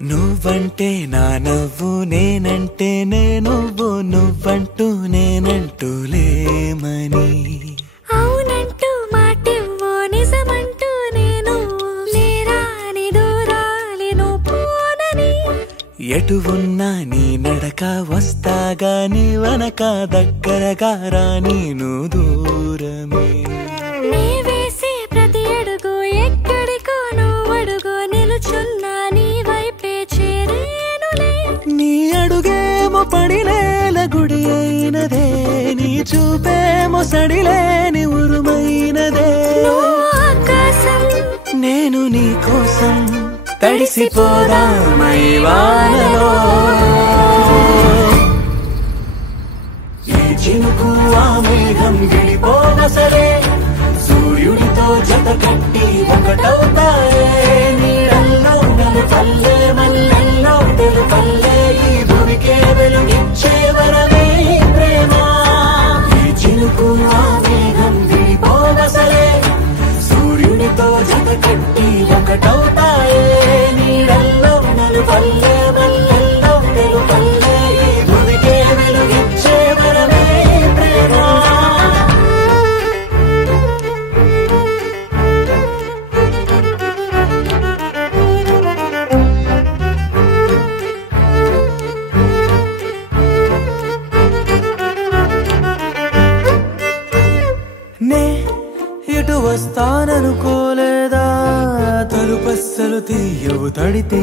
నువ్వంటే నా నవ్వు నేనంటే నువ్వు నువ్వంటూ నేనంటూ లేమని అవునంటూ మాటివ్వు నిజమంటూ నేను లేరాని దూరాలను పోనని ఎటు ఉన్నా నీ నడక వస్తాగా నీ వనక దగ్గరగా రాని నువ్వు దూరమే నీ వేసే ప్రతి అడుగు ఎక్కడికో నువ్వు అడుగు నిలుచున్నా నీ వైపే చేరేనులే నీ అడుగేమో పడినేల గుడి అయినదే నీ చూపేమో సడిలేని ఉరుమైనదే ఆకాశం నేను నీ కోసం తడిసిపోదామై వానలో ఈ చినుకు ఆ మేఘం విడిపోవసరే సూర్యుడితో జత కట్టి ఒకటవుతాయే నీడల్లో నలు పల్లె మల్లెల్లో తెలుపల్లే ఈ భూమికే వెలుగిచ్చే వరమే ప్రేమ ఈ చినుకు ఆ మేఘం విడిపోవసరే సూర్యుడితో జత కట్టి ఒకటవుతాయే నీడల్లో నలు పల్లె మల్లెల్లో తెలుపల్లే ఈ భూమికే వెలుగిచ్చే వరమే ప్రేమ నే ఇటు వస్తాననుకోలేదా తలుపస్సలు తీయవు తడితే